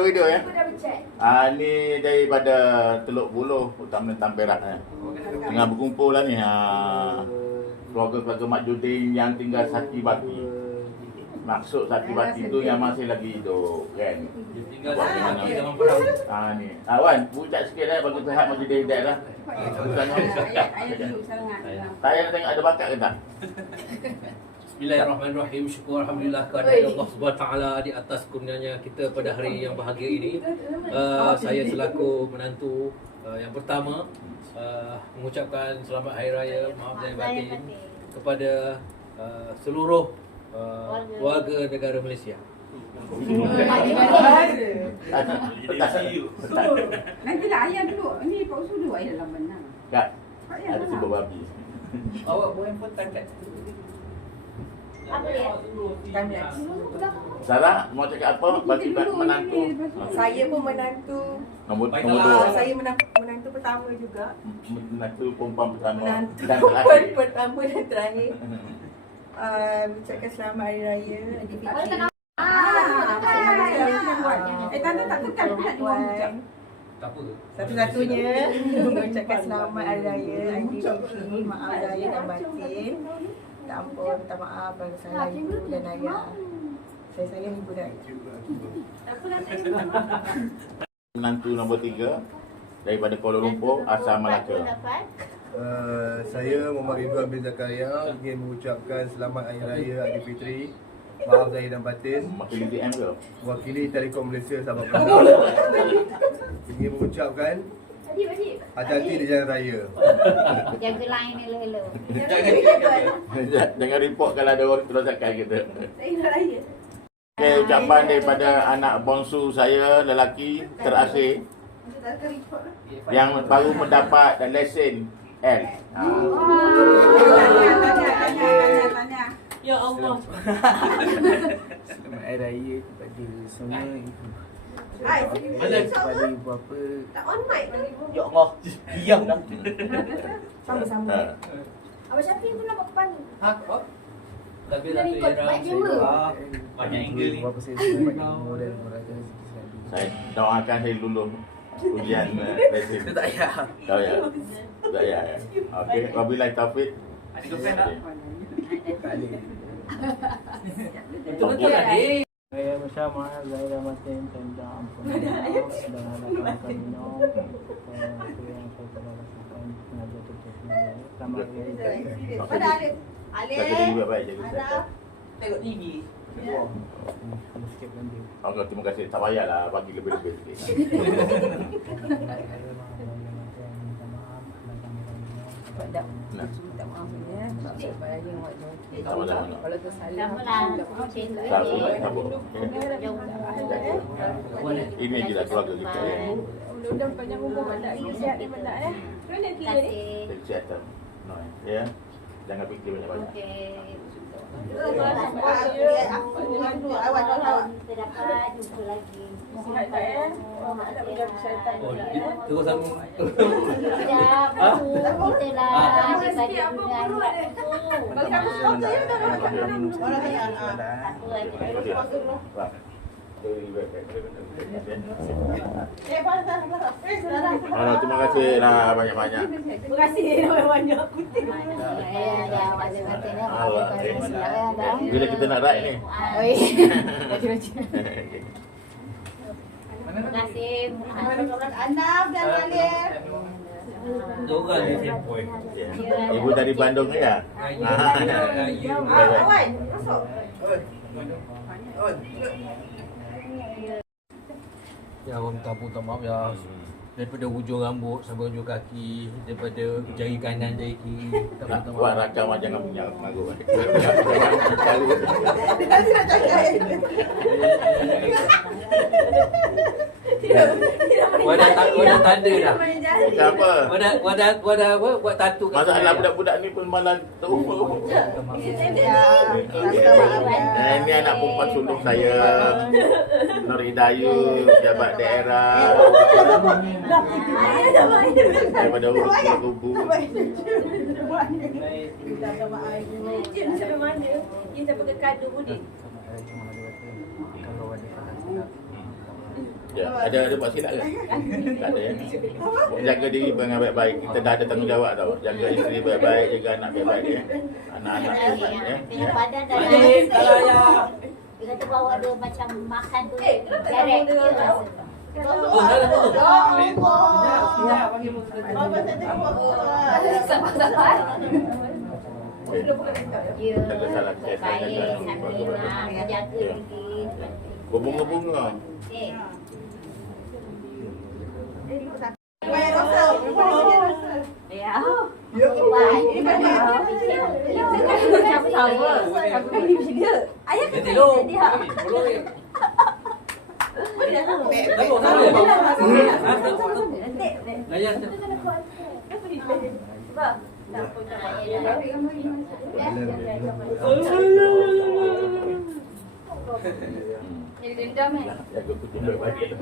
Video ya. Ni daripada Teluk Buloh, utama Tamperak tengah berkumpul lah ni. Keluarga-keluarga Mak Judin yang tinggal Sati Baki. Maksud Sati Baki tu yang masih lagi hidup kan. Tinggal di zaman perang. Ni. Wan, bucat sikit lah bagi pihak Mak Judin daerah. Saya nak tengok ada bakat ke tak? Bismillahirrahmanirrahim. Syukur alhamdulillah kepada Allah Subhanahu taala di atas kurnianya kita pada hari yang bahagia ini. Saya selaku menantu yang pertama mengucapkan selamat hari raya, maaf lahir batin kepada seluruh warga negara Malaysia. Nantilah ayah dulu. Ni Pak Usul dulu ayah dalam benar. Tak. Ada sebab babi. Awak boleh pun tangkat. Apa dia? Sarah mau cakap apa bagi menantu? Saya pun menantu. Nombor Saya menantu pertama juga. Menantu perempuan pertama Menantu dan perempuan terakhir. pertama dan terakhir. Ucapkan selamat hari raya Aidilfitri. Tanda tak tekan nak dibuat. Tak apa. Satu-satunya mengucapkan selamat hari raya Aidilfitri. Maaf lahir dan batin. Tak ampun, minta maaf pada saya ibu dan ayah. Saya sayang ibu dan ayah. Menantu nombor 3 daripada Kuala Lumpur, asal Melaka. Saya Muhammad Ridwan bin Zakaria ingin mengucapkan selamat Hari Raya Aidilfitri. Maaf lahir dan batin. Wakili DM ke? Wakili Telekom Malaysia Sabah. Ingin mengucapkan hati-hati di jalan raya. Jaga line ni hello. Jangan report kalau ada orang kerosakan kita. Okay, ucapan daripada anak bongsu saya lelaki terasing yang baru mendapat lesen L. Tanya. Ya Allah. Selamat Hari Raya kepada semua ibu. Kepada ibu bapa. Tak on mic tu. Ya Allah, diam dah. Sama-sama. Abang Syafiq tu nak buat kepala. Apa? Tapi Dah ikut baik kamera. banyak angle ni. Bapa saya selamat umur dan murahkan rezeki selalu. Saya doakan saya lulus ujian lesen. Itu tak payah. Tak ya. Tak ya. Okey, wabillahi taufik. Ada girlfriend tak? Tak ada. Betul-betul adik. Saya bersama Zahira Matin tentang ampun maaf dan harapan kami nom. Apa yang saya telah lakukan sengaja terjadi. Selamat Hari Raya. Pada Alif. Jaga diri juga baik, jaga kesihatan. Tengok TV. Ada sikit benda. Okey, terima kasih. Tak payahlah bagi lebih-lebih sikit. Saya minta maaf dan kami Pada Nah. minta maaf ya. Tak saya yang buat jawab. Sama-sama. Kalau tersalah. Sama lah. Macam tu. Sabar. Ini je lah keluarga kita ya. Mudah-mudahan panjang umur bandak lagi sihat ni bandak ya. Mana dia ni? Kasih. Kesihatan. No, ya. Jangan fikir banyak-banyak. Okey. Kita dapat jumpa lagi. Sihat tak ya? Nak menjadi syaitan Oh, pula ya. terus sama. Sekejap. Kita lah. Daripada dengan Bagi aku stop tu ya. Terima kasih lah banyak-banyak. Terima kasih banyak aku tengok. Bila kita nak ride ni? Terima kasih. Anaf dan Alif. Diorang ni fanboy. Ibu dari Bandung ke ya? Awan, masuk. Ya, orang minta maaf ya. Daripada hujung rambut sampai hujung kaki, daripada jari kanan, jari kiri. Nak buat rakaman jangan punya mengagut. Wadah tanda dah. Bukan apa? Wadah apa? Buat tattoo kat Masalah sini. budak-budak ni pun malah terumur. Ini anak perempuan sulung saya, Nur Hidayah, pejabat daerah. Daripada Kubu. Jom sampai mana? Dia sampai ke kado ni. Kalau ada Ya, ada buat silap ke? Tak ada ya. Jaga diri dengan baik-baik. Kita dah ada tanggungjawab tau. Jaga isteri baik-baik, jaga anak baik-baik ya. Anak-anak baik ya. Tengok badan dah Adik, kalau ayah. Dia kata bawa dia macam makan tu. Direct dia rasa. Oh, salah tu. Dia Jaga salah kes, baik jaga sambil nak jaga diri. berbunga-bunga. Eh, ya. Ayah Dia tidur. Belum. Tengok, tengok. Layan tu. Jadi dendam kan? Jaga kucing baik-baik.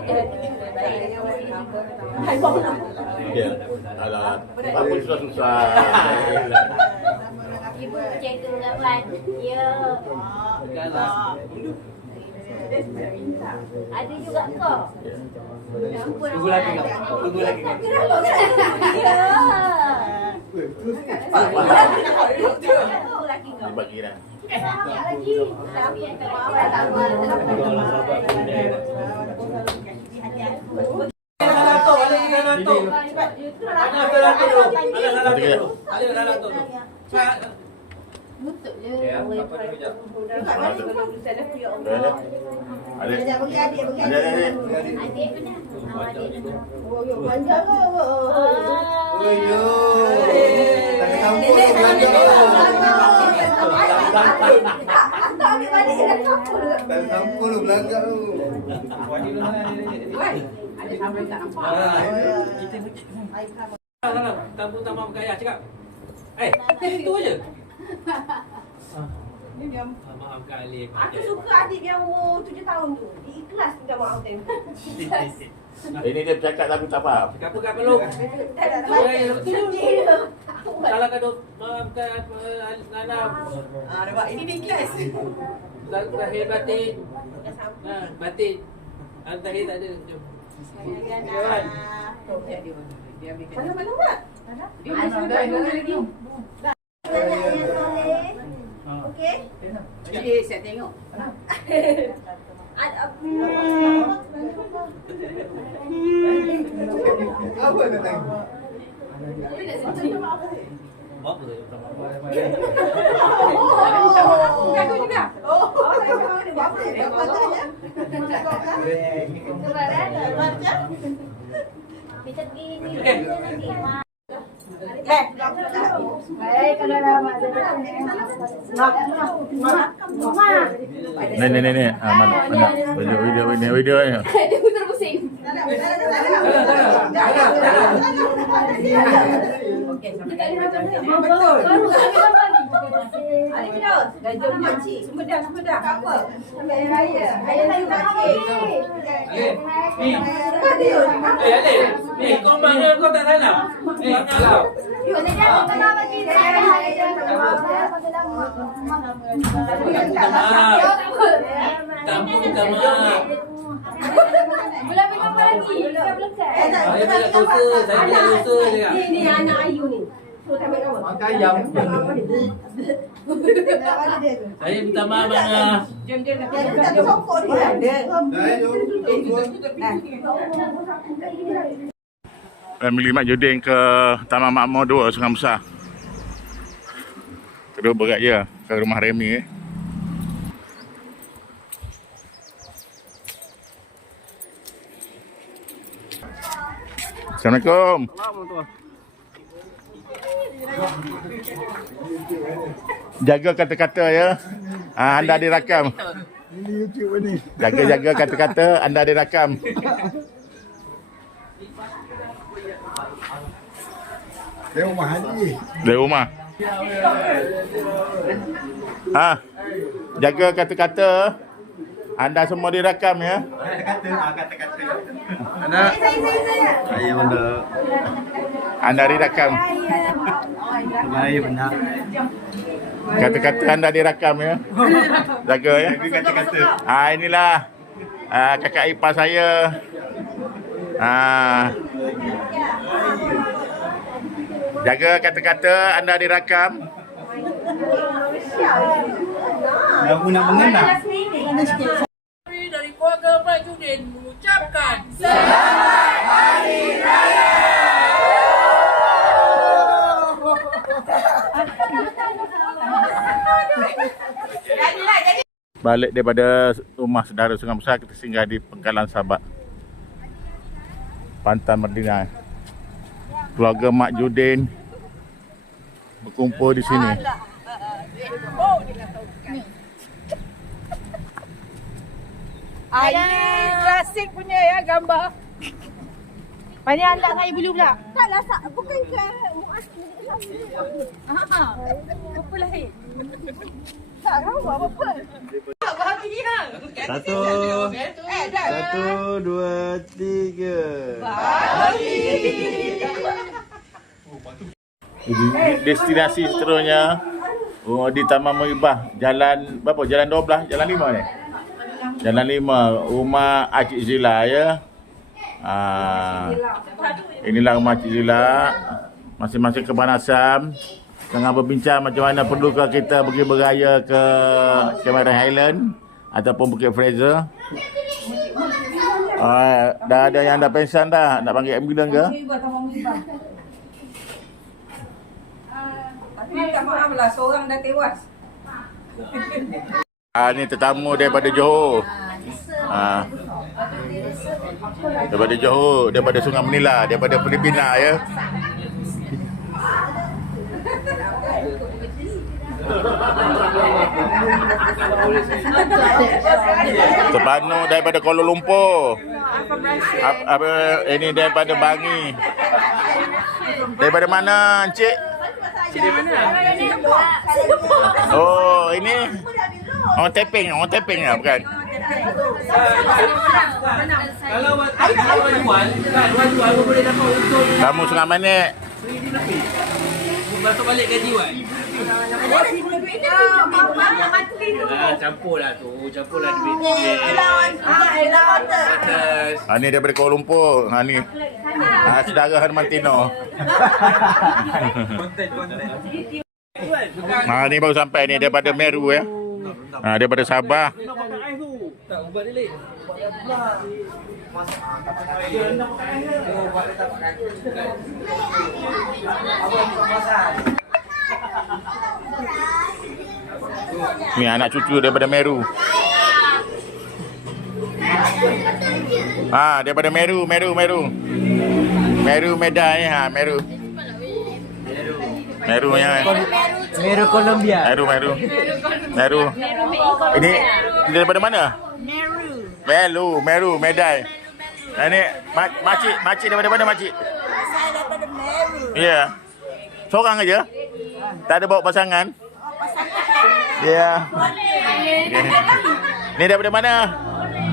Ya. Alah, apa susah-susah. Ibu jaga kawan. Ya. Ada juga kau. Tunggu lagi kau. Tunggu lagi kau. Ya. Dia bagi dah. Lagi. Betul je. Ya, apa dia kejap. Adik. Adik. Adik pernah. Ayo. Tak campur belanja. Tak campur belanja tu. Ada sampai tak nampak. Salah. Tamu tambah bergaya cakap. Itu aja. Maafkan Alif. Aku suka adik yang umur 7 tahun tu. Dia ikhlas minta maaf tempoh. Ini dia bercakap tapi tak faham. Cakap apa kat peluk? Salah kaduk maafkan Nana. Nampak ini dia ikhlas. Terakhir batin. Batin. Terakhir tak ada. Jom. Dia ambil Mana buat? Dia masih ada lagi. Okey. Jadi saya tengok. Apa nak tengok? Apa tu? Gaduh juga. Kita pergi ni Okey. nanti. Ni. Mana? Video ni. Dia putar pusing. Okey, sampai Kita ada macam ni. betul. Baru Adik Fidaus. Dah jom makcik. Semua dah. Apa? Sampai Hari Raya. Ayah lagi makcik. Ni. Alif. Ni kau bangga kau tak salah. Salah. Kena jangan kena bagi saya. Tamu minta maaf. Belum minum lagi. Kita belum kan. Saya tidak dosa. Saya tidak dosa dia. Ni anak Ayu ni. So tak baik apa? Makan ayam. Saya minta maaf Mama. Jom dia nak. Dia tak ada sokok dia. Ada. Dah jom. Family Mak Judin ke Taman Makmur 2 Sungai Besar. Kedua berat je ke rumah Remy Assalamualaikum. Jaga kata-kata ya. Anda dirakam. Ini YouTube ni. Jaga-jaga kata-kata, anda dirakam. Dia rumah Haji. Dari rumah. Jaga kata-kata. Anda semua direkam ya. Kata-kata. Anak. Saya benda. Anda direkam. Saya benda. Kata-kata anda direkam ya. Jaga ya. Kata-kata. Inilah kakak ipar saya. Jaga kata-kata anda dirakam. Aku nak mengenal. Dari keluarga Mak Judin mengucapkan balik daripada rumah saudara Sungai Besar, kita singgah di Pengkalan Sabak, Pantai Merdina. Keluarga Mak Judin berkumpul di sini. Ini klasik punya ya gambar. Mana anda dengan ibu lu pula? Taklah, bukan ke Muaz. Apa lahir? Tak tahu apa. Bahagia. Satu, 2, 3. Destinasi seterusnya di Taman Muhibah, jalan berapa? Jalan 12, jalan 5 ni. Jalan 5, rumah Acik Zila ya. Inilah rumah Acik Zila. Masing-masing kepanasan tengah berbincang macam mana perlukah kita pergi beraya ke Cameron Highland ataupun Bukit Fraser. Dah ada yang dah pensan dah, nak panggil ambulans ke? Tapi minta maaf lah, seorang dah tewas. Ni tetamu daripada Johor. Daripada Johor, daripada Sungai Menila, daripada Filipina ya. Terbanu daripada Kuala Lumpur. Ini daripada Bangi. Daripada mana, Encik? Oh, ini orang tapping lah, bukan? kalau jual boleh dapat untung Kamu Sungai Manik. RM1,000 lebih. Masuk balik gaji Wan. Campurlah duit. Ni daripada Kuala Lumpur. Ni saudara Hermantino. Ni baru sampai ni daripada Meru ya. Daripada Sabah. Tak ubat dia leh. Ni anak cucu daripada Meru. Daripada Meru Medan ya, Meru ya. Meru Colombia. Meru. Ini daripada mana? Meru, Medan. Ini makcik daripada mana makcik? Saya daripada Meru. Ya. Seorang aja? Tak ada bawa pasangan? Ya. Ni daripada mana?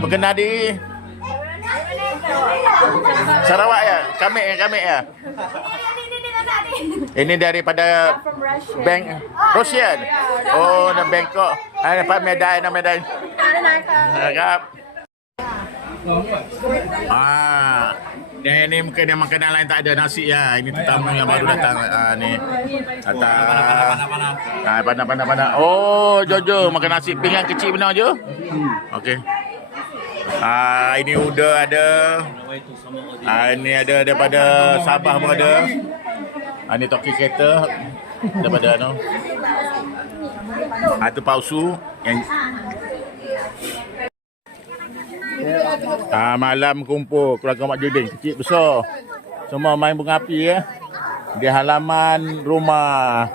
Berkenal diri? Sarawak ya? Kamik ya? Ini daripada Bank Russian. Oh, dari Bangkok. Dapat Medan. Harap. Ini mungkin yang makanan lain tak ada nasi ya. Ini tetamu yang baru datang. Ni datang. Panas. Oh, Jojo makan nasi pinggan kecil benar je. Okey. Ini uda ada. Ini ada daripada Sabah pun ada. Ini toki kereta daripada itu palsu yang malam kumpul keluarga Mak Judin kecil besar semua main bunga api ya di halaman rumah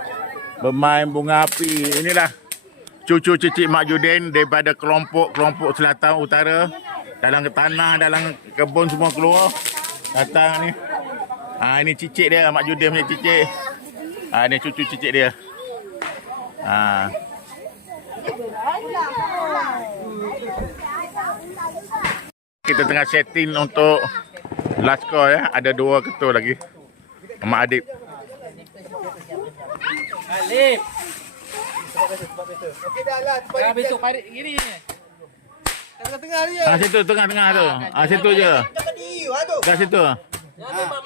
bermain bunga api. Inilah cucu cicit Mak Judin daripada kelompok selatan utara, dalam tanah dalam kebun semua keluar datang ni. Ini cicit dia, Mak Judin punya cicit. Ini cucu cicit dia. Kita tengah setting untuk last call ya. Ada 2 ketua lagi. Mak Adib. Alif. Okey dah lah. Besok parit gini. Tengah-tengah dia. Situ tengah-tengah tu. Situ je. Kat situ. Ya, memang